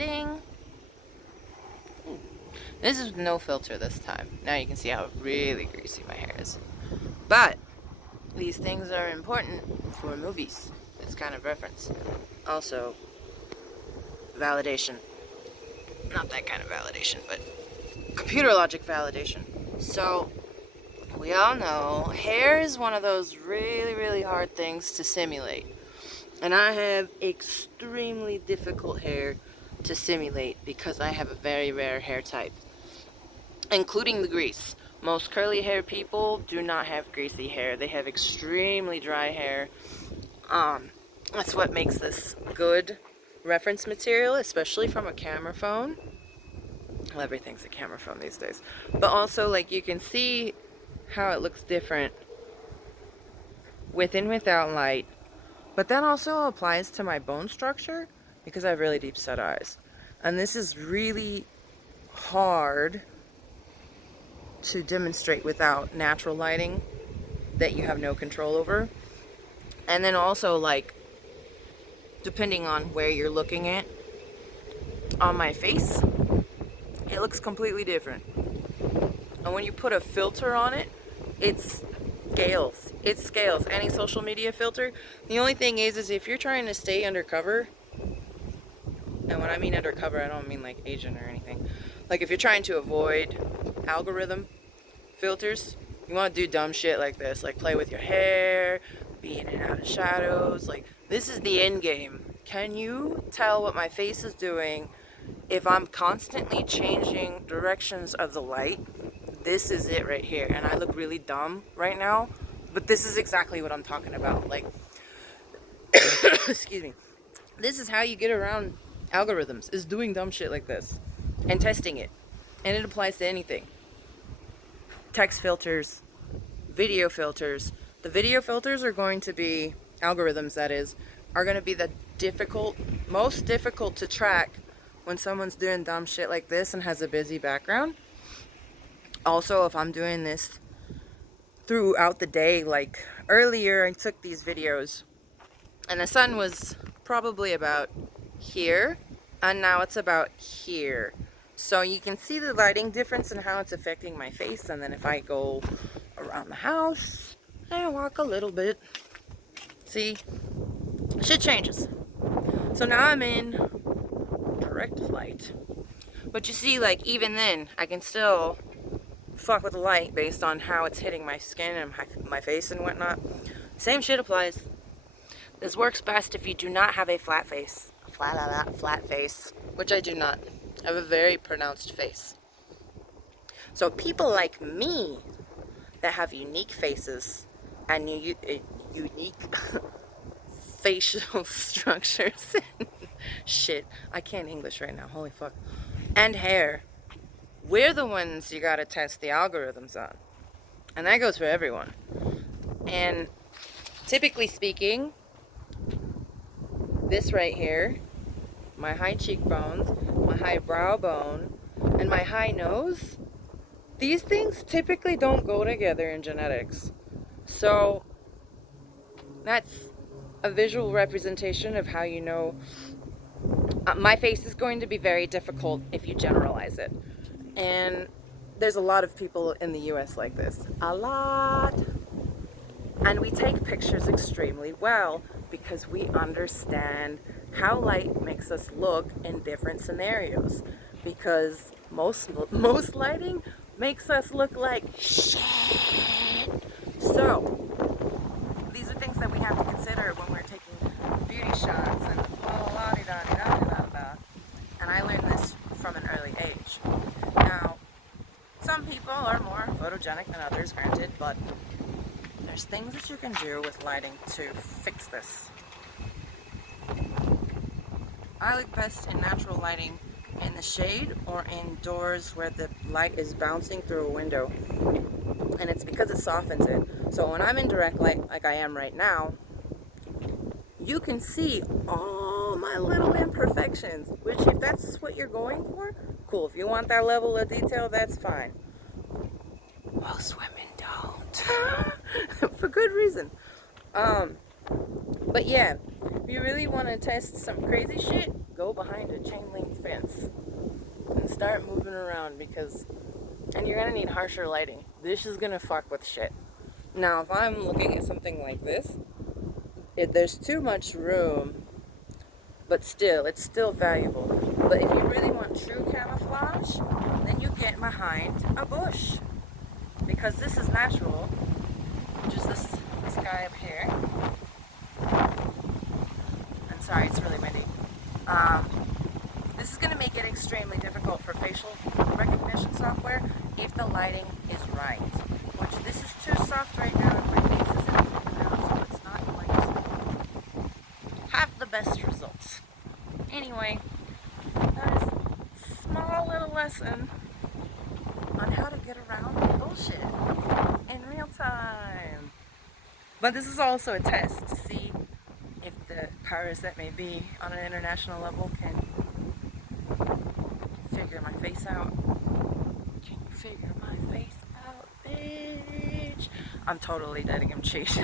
ding. This is no filter this time. Now you can see how really greasy my hair is. But these things are important for movies. It's kind of reference. Also, validation. Not that kind of validation, but computer logic validation. So, we all know hair is one of those really, really hard things to simulate. And I have extremely difficult hair to simulate because I have a very rare hair type, including the grease. Most curly hair people do not have greasy hair. They have extremely dry hair. That's what makes this good reference material, especially from a camera phone. Well, everything's a camera phone these days. But also, like, you can see how it looks different with and without light. But that also applies to my bone structure because I have really deep set eyes. And this is really hard to demonstrate without natural lighting that you have no control over. And then also, like, depending on where you're looking at on my face, it looks completely different. And when you put a filter on it, it's scales. It scales. Any social media filter. The only thing is if you're trying to stay undercover, and when I mean undercover, I don't mean like agent or anything. Like if you're trying to avoid algorithm filters, you want to do dumb shit like this, like play with your hair, be in and out of shadows. Like, this is the end game. Can you tell what my face is doing if I'm constantly changing directions of the light? This is it right here. And I look really dumb right now, but this is exactly what I'm talking about. Like, excuse me. This is how you get around algorithms, is doing dumb shit like this and testing it. And it applies to anything. Text filters, video filters. The video filters are going to be algorithms, that is, are going to be the most difficult to track when someone's doing dumb shit like this and has a busy background. Also, if I'm doing this throughout the day, like earlier I took these videos and the sun was probably about here and now it's about here. So you can see the lighting difference and how it's affecting my face. And then if I go around the house and walk a little bit, see, shit changes. So now I'm in direct light. But you see, like, even then, I can still fuck with the light based on how it's hitting my skin and my face and whatnot. Same shit applies. This works best if you do not have a flat face. Flat face, which I do not. I have a very pronounced face. So people like me that have unique faces and unique facial structures, shit, I can't English right now, holy fuck, and hair, we're the ones you gotta test the algorithms on. And that goes for everyone. And typically speaking, this right here, my high cheekbones, my high brow bone, and my high nose, these things typically don't go together in genetics. So that's a visual representation of how you know. My face is going to be very difficult if you generalize it. And there's a lot of people in the US like this. A lot. And we take pictures extremely well because we understand how light makes us look in different scenarios. Because most lighting makes us look like shit. So, these are things that we have to consider when we're taking beauty shots and la-di-da-di-da-di-da-da. And I learned this from an early age. Now, some people are more photogenic than others, granted, but there's things that you can do with lighting to fix this. I look best in natural lighting in the shade or indoors where the light is bouncing through a window. And it's because it softens it. So when I'm in direct light like I am right now, you can see all my little imperfections, which if that's what you're going for, cool. If you want that level of detail, that's fine. Most women don't. For good reason. But yeah, if you really want to test some crazy shit, go behind a chain link fence and start moving around and you're gonna need harsher lighting. This is gonna fuck with shit. Now, if I'm looking at something like this, there's too much room, but still, it's still valuable. But if you really want true camouflage, then you get behind a bush. Because this is natural, which is this guy up here. I'm sorry, it's really windy. This is going to make it extremely difficult for facial recognition software if the lighting is right. Which this is too soft right now and my face isn't moving out, so it's not going to have the best results. Anyway, that is a small little lesson on how to get around bullshit in real time. But this is also a test to see if the powers that may be on an international level can figure my face out. Can you figure my face out, bitch? I'm totally letting him cheat.